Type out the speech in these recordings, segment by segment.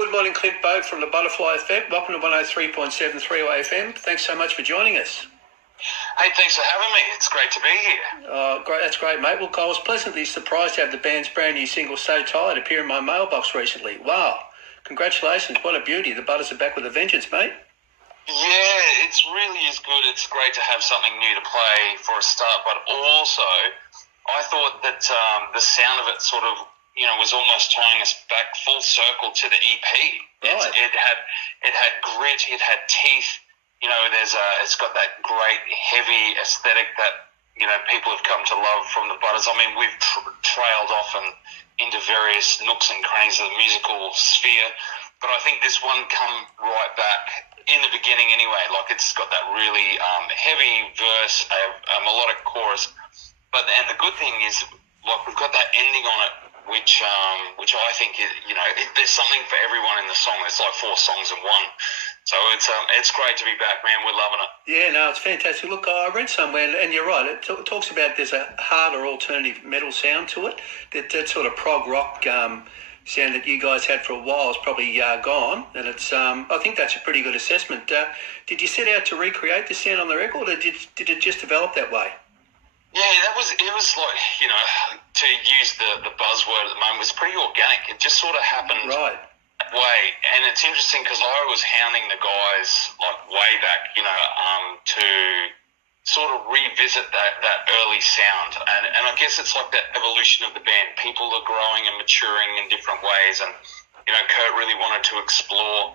Good morning, Clint Boge from the Butterfly Effect. Welcome to 103.7 3WAY-FM. Thanks so much for joining us. Hey, thanks for having me. It's great to be here. Great, that's great, mate. Well, I was pleasantly surprised to have the band's brand new single, So Tired, appear in my mailbox recently. Wow. Congratulations. What a beauty. The Butters are back with a vengeance, mate. Yeah, it really is good. It's great to have something new to play for a start, but also I thought that the sound of it sort of, was almost tying us back full circle to the EP. Right. It had grit, it had teeth. It's got that great heavy aesthetic that people have come to love from the Butters. I mean, we've trailed off and into various nooks and crannies of the musical sphere, but I think this one come right back in the beginning anyway. Like, it's got that really heavy verse, a melodic chorus, and the good thing is, like, we've got that ending on it, which I think is, there's something for everyone in the song. It's like 4 songs in one. So it's great to be back, man. We're loving it. Yeah, no, it's fantastic. Look, I read somewhere, and you're right, it talks about there's a harder alternative metal sound to it. That sort of prog rock sound that you guys had for a while is probably gone, and it's I think that's a pretty good assessment. Did you set out to recreate the sound on the record, or did it just develop that way? Yeah, it was like, to use the buzzword at the moment, it was pretty organic. It just sort of happened. Right. Way, and it's interesting because I was hounding the guys like way back, to sort of revisit that early sound, and I guess it's like that evolution of the band. People are growing and maturing in different ways, and Kurt really wanted to explore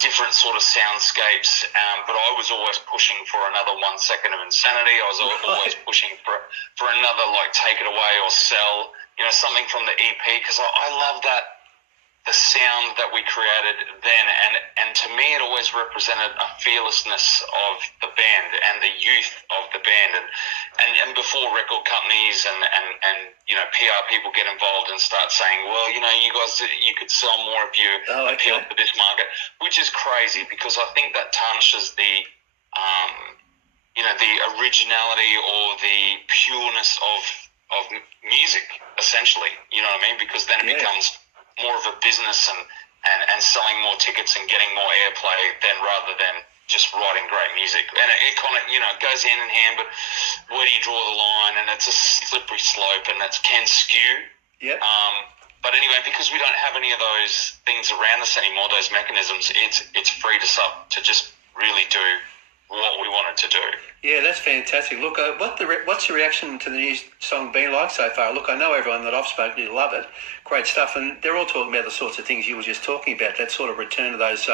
different sort of soundscapes, but I was always pushing for another 1 second of insanity. I was always pushing for another, like, Take It Away or Sell, something from the EP, because I love that. The sound that we created then, and to me it always represented a fearlessness of the band and the youth of the band, and before record companies and PR people get involved and start saying, well, you guys, you could sell more if you appeal to this market, which is crazy, because I think that tarnishes the originality or the pureness of music, essentially, you know what I mean, because then it becomes more of a business and selling more tickets and getting more airplay rather than just writing great music. And it kind of, goes hand in hand, but where do you draw the line? And it's a slippery slope, and it can skew. Yeah. But anyway, because we don't have any of those things around us anymore, those mechanisms, it's freed us up to just really do what we wanted to do. Yeah, that's fantastic. Look, what's the reaction to the new song been like so far? Look, I know everyone that I've spoken to love it. Great stuff, and they're all talking about the sorts of things you were just talking about, that sort of return to those,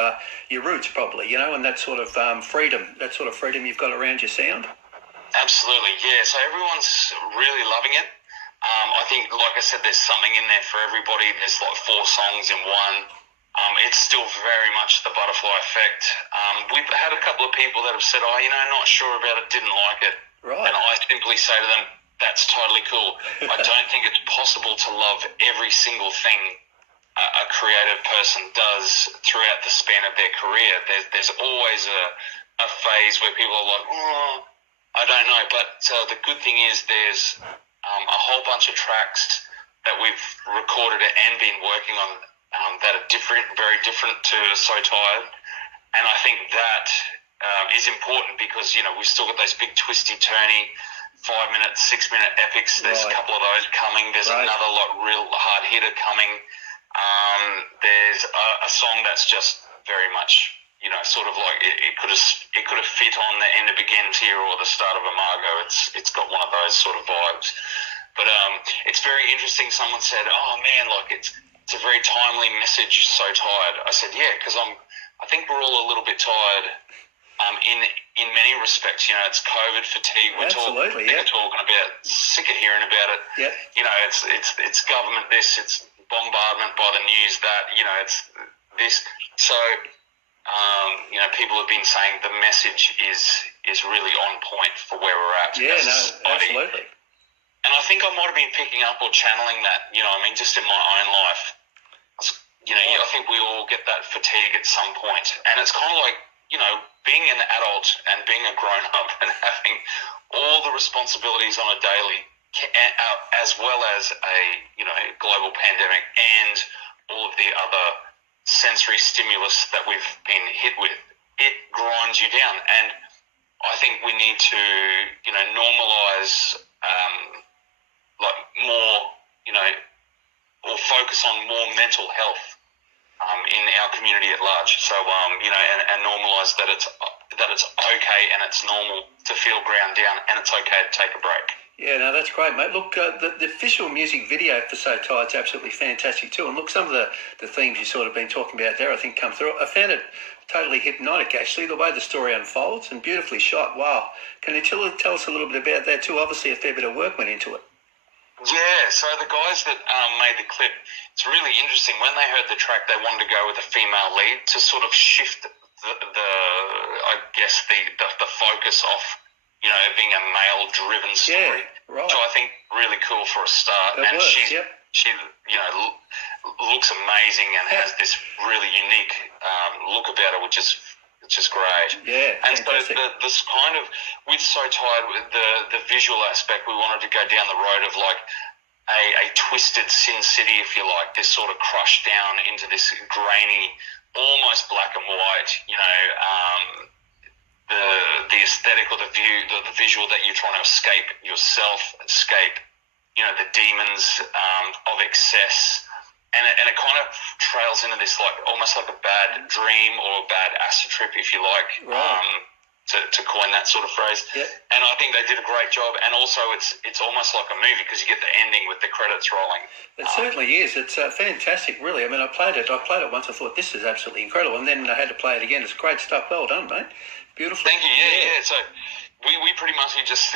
your roots probably, and that sort of freedom you've got around your sound. Absolutely, yeah. So everyone's really loving it. I think, like I said, there's something in there for everybody. There's like 4 songs in one. It's still very much the Butterfly Effect. We've had a couple of people that have said, not sure about it, didn't like it. Right. And I simply say to them, that's totally cool. I don't think it's possible to love every single thing a creative person does throughout the span of their career. There's always a phase where people are like, I don't know. But the good thing is there's a whole bunch of tracks that we've recorded and been working on that are different, very different to So Tired. And I think that is important because, we've still got those big twisty, turny, 5-minute, 6-minute epics. There's a couple of those coming. There's another real hard hitter coming. There's a song that's just very much, sort of like it could have fit on the end of Begins Here or the start of Imago. It's got one of those sort of vibes. But it's very interesting. Someone said, "Oh man, like it's a very timely message. So tired." I said, "Yeah, because I think we're all a little bit tired." In many respects, it's COVID fatigue. We're talking about, sick of hearing about it. Yep. It's government this, it's bombardment by the news that, it's this. So, people have been saying the message is really on point for where we're at. Yeah, no, absolutely. And I think I might have been picking up or channeling that, just in my own life. I think we all get that fatigue at some point. And it's kind of like, being an adult and being a grown-up and having all the responsibilities on a daily, as well as a global pandemic and all of the other sensory stimulus that we've been hit with, it grinds you down. And I think we need to, normalise like more, or focus on more mental health in our community at large. So, and normalise that it's okay and it's normal to feel ground down and it's okay to take a break. Yeah, no, that's great, mate. Look, the official music video for So Tired's absolutely fantastic too. And look, some of the themes you sort of been talking about there, I think, come through. I found it totally hypnotic, actually, the way the story unfolds and beautifully shot. Wow. Can you tell us a little bit about that too? Obviously, a fair bit of work went into it. Yeah, so the guys that made the clip, it's really interesting. When they heard the track, they wanted to go with a female lead to sort of shift the focus off, being a male-driven story. Yeah, right. So I think really cool for a start. It and works, she, looks amazing and has this really unique look about her, which is great. Yeah, and fantastic. so this kind of, with So Tired, with the visual aspect, we wanted to go down the road of like a twisted Sin City, if you like, this sort of crushed down into this grainy, almost black and white, the aesthetic or the visual that you're trying to escape yourself, escape, the demons of excess. And it kind of trails into this like almost like a bad dream or a bad acid trip, if you like, right. To coin that sort of phrase. Yep. And I think they did a great job. And also it's almost like a movie because you get the ending with the credits rolling. It certainly is. It's fantastic, really. I mean, I played it once. I thought this is absolutely incredible, and then I had to play it again. It's great stuff. Well done, mate. Beautiful. Thank you. Yeah. So we pretty much just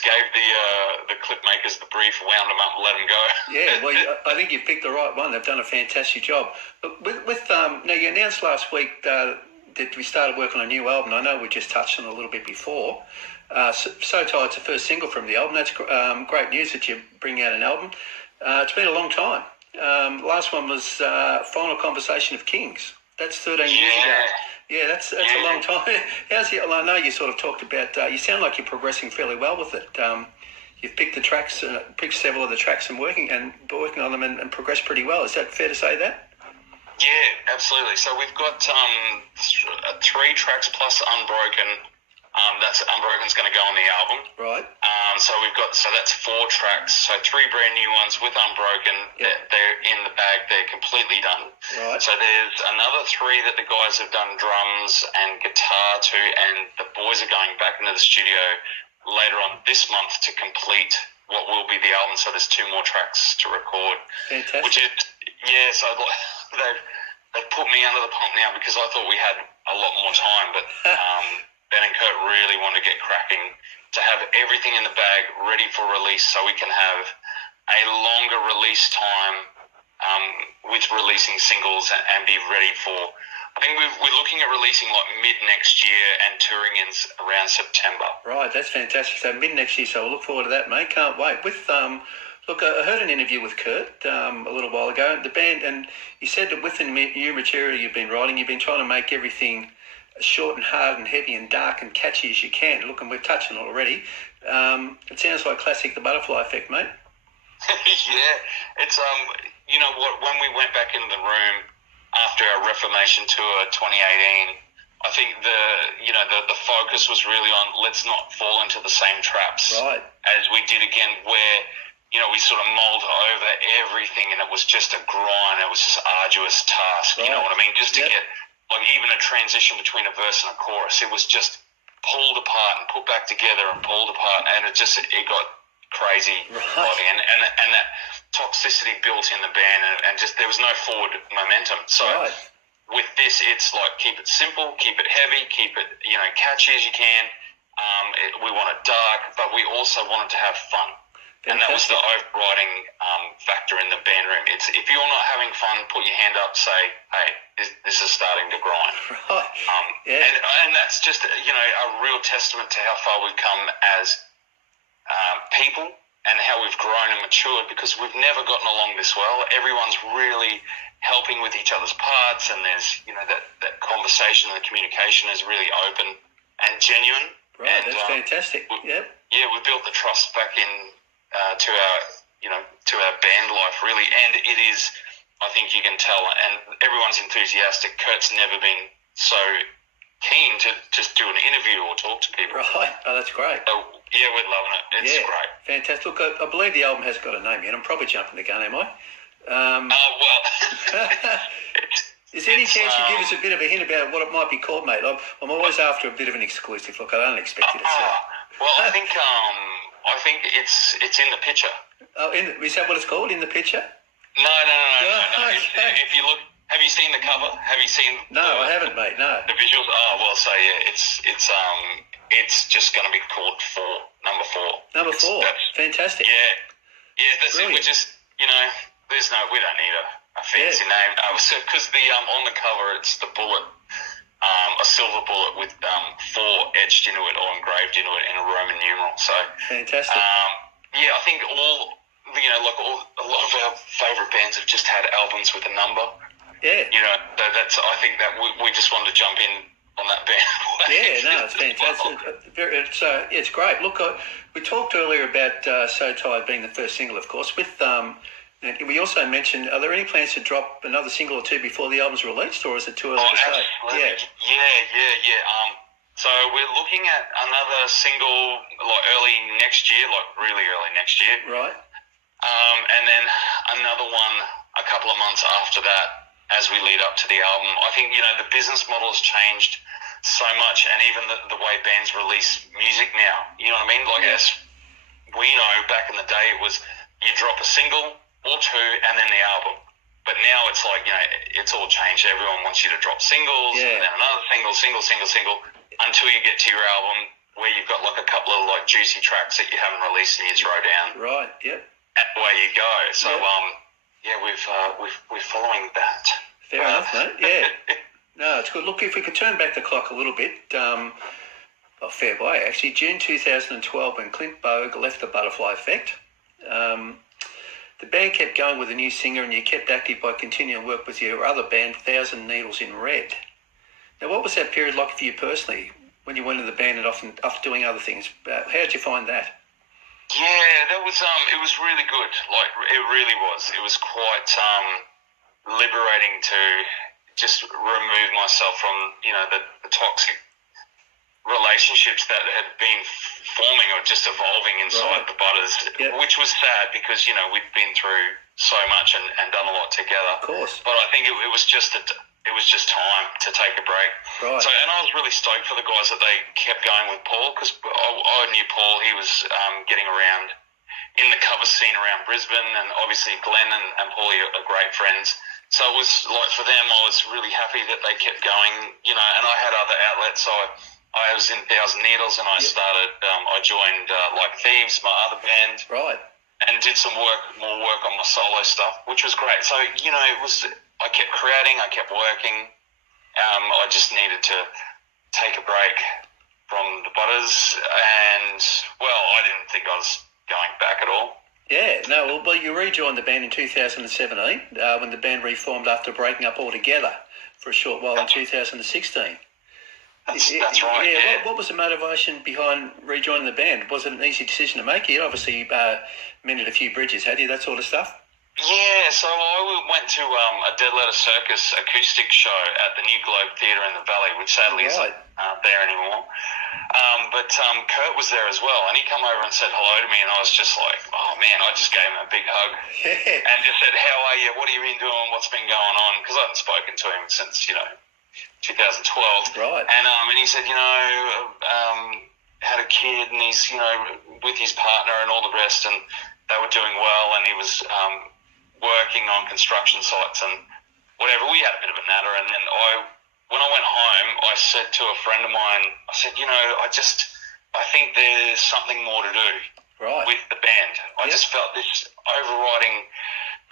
gave the clip makers the brief, wound them up, and let them go. Yeah, well, I think you picked the right one. They've done a fantastic job. But with now you announced last week that we started work on a new album. I know we just touched on it a little bit before. So Tired's the first single from the album. That's great news that you bring out an album. It's been a long time. Last one was Final Conversation of Kings. That's 13 years ago. Yeah, that's a long time. How's it? I know you sort of talked about. You sound like you're progressing fairly well with it. You've picked the tracks, picked several of the tracks, and working on them, and progressed pretty well. Is that fair to say that? Yeah, absolutely. So we've got 3 tracks plus Unbroken. That's Unbroken's going to go on the album. Right. So that's 4 tracks. So 3 brand new ones with Unbroken. Yep. They're in the bag. They're completely done. Right. So there's another 3 that the guys have done drums and guitar to, and the boys are going back into the studio later on this month to complete what will be the album. So there's 2 more tracks to record. Fantastic. Which is, so they've put me under the pump now because I thought we had a lot more time, but Ben and Kurt really want to get cracking to have everything in the bag ready for release so we can have a longer release time with releasing singles and be ready for, I think we're looking at releasing like mid next year and touring in around September. Right, that's fantastic. So mid next year, so we'll look forward to that, mate. Can't wait. Look, I heard an interview with Kurt a little while ago, the band, and you said that with the new material you've been writing, you've been trying to make everything short and hard and heavy and dark and catchy as you can. Look, and we've touched on it already. It sounds like classic The Butterfly Effect, mate. Yeah, it's when we went back into the room after our Reformation tour 2018, I think the focus was really on let's not fall into the same traps as we did again, where we sort of mulled over everything and it was just a grind. It was just arduous task. You know what I mean? Just to get like even a transition between a verse and a chorus, it was just pulled apart and put back together and pulled apart, and it got crazy. Right. And that toxicity built in the band, and just there was no forward momentum. So with this, it's like keep it simple, keep it heavy, keep it catchy as you can. We want it dark, but we also wanted to have fun. Fantastic. And that was the overriding factor in the band room. It's if you're not having fun, put your hand up, say, hey, this is starting to grind. Right. And that's just a real testament to how far we've come as people and how we've grown and matured, because we've never gotten along this well. Everyone's really helping with each other's parts, and there's that conversation and the communication is really open and genuine. Right, and, that's fantastic. Yep. Yeah, we built the trust back in to our band life really, and it is I think you can tell, and everyone's enthusiastic. Kurt's never been so keen to just do an interview or talk to people. Right. Oh, that's great. So, yeah, we're loving it. It's great. Fantastic. Look, I believe the album has got a name yet. I'm probably jumping the gun, am I? Well, is there any chance you give us a bit of a hint about what it might be called, mate? I'm always after a bit of an exclusive. Look, I don't expect you to say. Well, I think it's in the picture. Oh, is that what it's called? In the picture? No. Okay. If you look, have you seen the cover? Have you seen? No, I haven't, mate. No. The visuals. Oh well, so yeah, it's just going to be called number 4. Number 4. Fantastic. Yeah. That's it. We're just we don't need a fancy name. Because on the cover it's the bullet, a silver bullet with 4 etched into it or engraved into it in a Roman numeral. So fantastic. I think a lot of our favourite bands have just had albums with a number. Yeah. That's. I think that we just wanted to jump in on that band. Yeah, no, it's fantastic. It's great. Look, we talked earlier about So Tired being the first single, of course. We also mentioned, are there any plans to drop another single or two before the album's released, or is it too early to say? Yeah. So we're looking at another single early next year, really early next year. Right. And then another one a couple of months after that as we lead up to the album. I think, the business model has changed so much, and even the way bands release music now. You know what I mean? As we know, back in the day, it was you drop a single or two and then the album. But now it's it's all changed. Everyone wants you to drop singles and then another single, until you get to your album where you've got a couple of juicy tracks that you haven't released and you throw down. Right, yep. And away you go. So, we're following that. Fair enough, mate. Yeah. No, it's good. Look, if we could turn back the clock a little bit, fair play, actually. June 2012, when Clint Boge left the Butterfly Effect, the band kept going with a new singer, and you kept active by continuing work with your other band, 1,000 Needles in Red. Now, what was that period like for you personally, when you went into the band and often after doing other things? How did you find that? Yeah, that was it was really good. It really was. It was quite liberating to just remove myself from the toxic relationships that had been forming or just evolving inside the Butters, which was sad because we'd been through so much and done a lot together. Of course. But I think it was just time to take a break. Right. So, and I was really stoked for the guys that they kept going with Paul, because I knew Paul. He was getting around in the cover scene around Brisbane, and obviously Glenn and Paulie are great friends. So it was for them, I was really happy that they kept going, and I had other outlets. So I was in 1,000 Needles, and I started, I joined Like Thieves, my other band. Right. And did some more work on my solo stuff, which was great. So, it was, I kept creating, I kept working. I just needed to take a break from the Butters, and, I didn't think I was going back at all. Yeah, no, well, you rejoined the band in 2017 when the band reformed after breaking up altogether for a short while in 2016. That's right. Yeah. What was the motivation behind rejoining the band? Was it an easy decision to make? You obviously mended a few bridges, had you, that sort of stuff? Yeah, so I went to a Dead Letter Circus acoustic show at the New Globe Theatre in the Valley, which sadly isn't there anymore. But Kurt was there as well, and he came over and said hello to me, and I was just like, oh man, I just gave him a big hug and just said, how are you? What have you been doing? What's been going on? Because I hadn't spoken to him since, 2012. Right. And he said, had a kid, and he's, with his partner and all the rest, and they were doing well, and he was working on construction sites and whatever. We had a bit of a natter, and then when I went home, I said to a friend of mine, I said, I think there's something more to do with the band. I just felt this overriding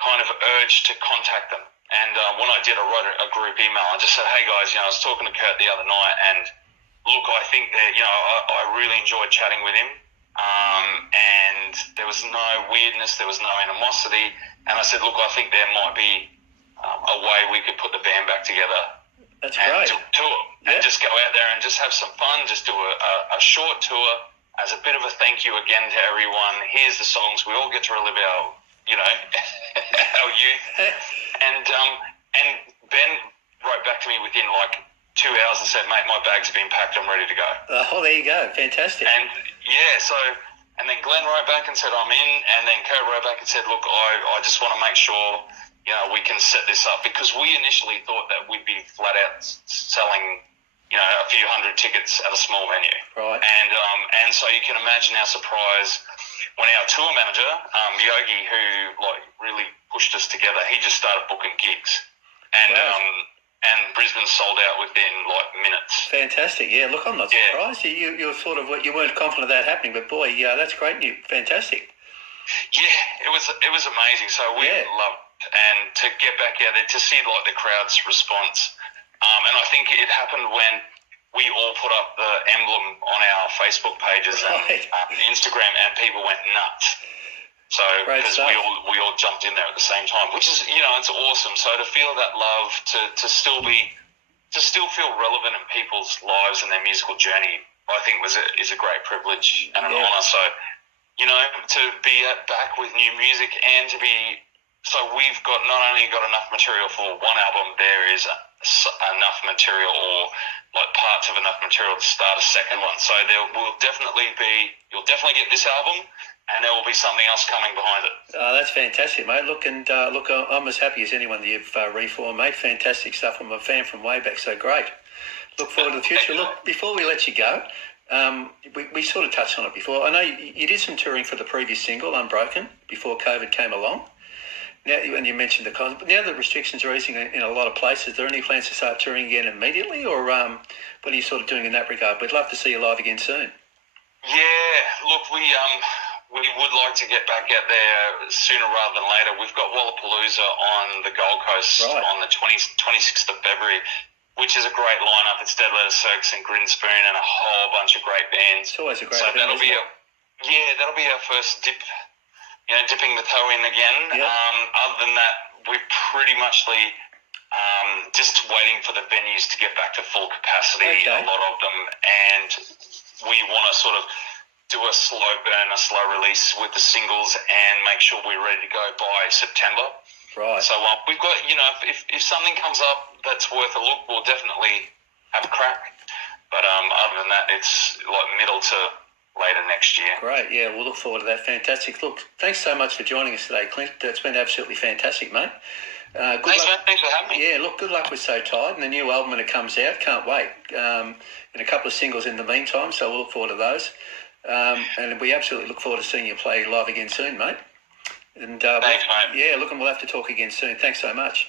kind of urge to contact them. And when I did, I wrote a group email. I just said, hey guys, I was talking to Kurt the other night, and look, I think that, I really enjoyed chatting with him. And there was no weirdness, there was no animosity. And I said, look, I think there might be a way we could put the band back together. That's great. Tour. And just go out there and just have some fun, just do a short tour as a bit of a thank you again to everyone. Here's the songs. We all get to relive our, our youth. And Ben wrote back to me within like 2 hours and said, "Mate, my bags have been packed. I'm ready to go." Oh, there you go. Fantastic. And and then Glenn wrote back and said, "I'm in." And then Kurt wrote back and said, "Look, I just want to make sure, we can set this up," because we initially thought that we'd be flat out selling, a few hundred tickets at a small venue. Right. And so you can imagine our surprise when our tour manager, Yogi, who really pushed us together, he just started booking gigs. And and Brisbane sold out within minutes. Fantastic. Yeah, look, I'm not surprised. You were sort of, you weren't confident of that happening, but boy, that's great news. Fantastic. Yeah, it was amazing. So we loved it. And to get back out there, to see the crowd's response. And I think it happened when we all put up the emblem on our Facebook pages and Instagram, and people went nuts. So because we all jumped in there at the same time, which is it's awesome. So to feel that love, to still feel relevant in people's lives and their musical journey, I think is a great privilege and an honour. So to be back with new music and to be we've not only got enough material for one album, there is enough material or parts of enough material to start a second one. So you'll definitely get this album. And there will be something else coming behind it. Oh, that's fantastic, mate. Look, I'm as happy as anyone that you've reformed, mate. Fantastic stuff. I'm a fan from way back, so great. Look forward to the future. Look, before we let you go, we sort of touched on it before. I know you did some touring for the previous single, Unbroken, before COVID came along. Now, when you mentioned the concert, but now that restrictions are easing in a lot of places, are there any plans to start touring again immediately, or what are you sort of doing in that regard? We'd love to see you live again soon. Yeah, look, we would like to get back out there sooner rather than later. We've got Wallapalooza on the Gold Coast on the 26th of February, which is a great lineup. It's Dead Letter Circus and Grinspoon and a whole bunch of great bands. It's always a great event, that'll be our first dipping the toe in again. Yep. Other than that, we're pretty much just waiting for the venues to get back to full capacity, a lot of them, and we want to sort of do a slow burn, a slow release with the singles and make sure we're ready to go by September. Right. So we've got, if something comes up that's worth a look, we'll definitely have a crack. But other than that, it's middle to later next year. Great, yeah, we'll look forward to that. Fantastic. Look, thanks so much for joining us today, Clint. It's been absolutely fantastic, mate. Thanks, man. Thanks for having me. Yeah, look, good luck with So Tired and the new album when it comes out. Can't wait. And a couple of singles in the meantime, so we'll look forward to those. And we absolutely look forward to seeing you play live again soon, mate. And thanks, mate. Yeah, look, and we'll have to talk again soon. Thanks so much.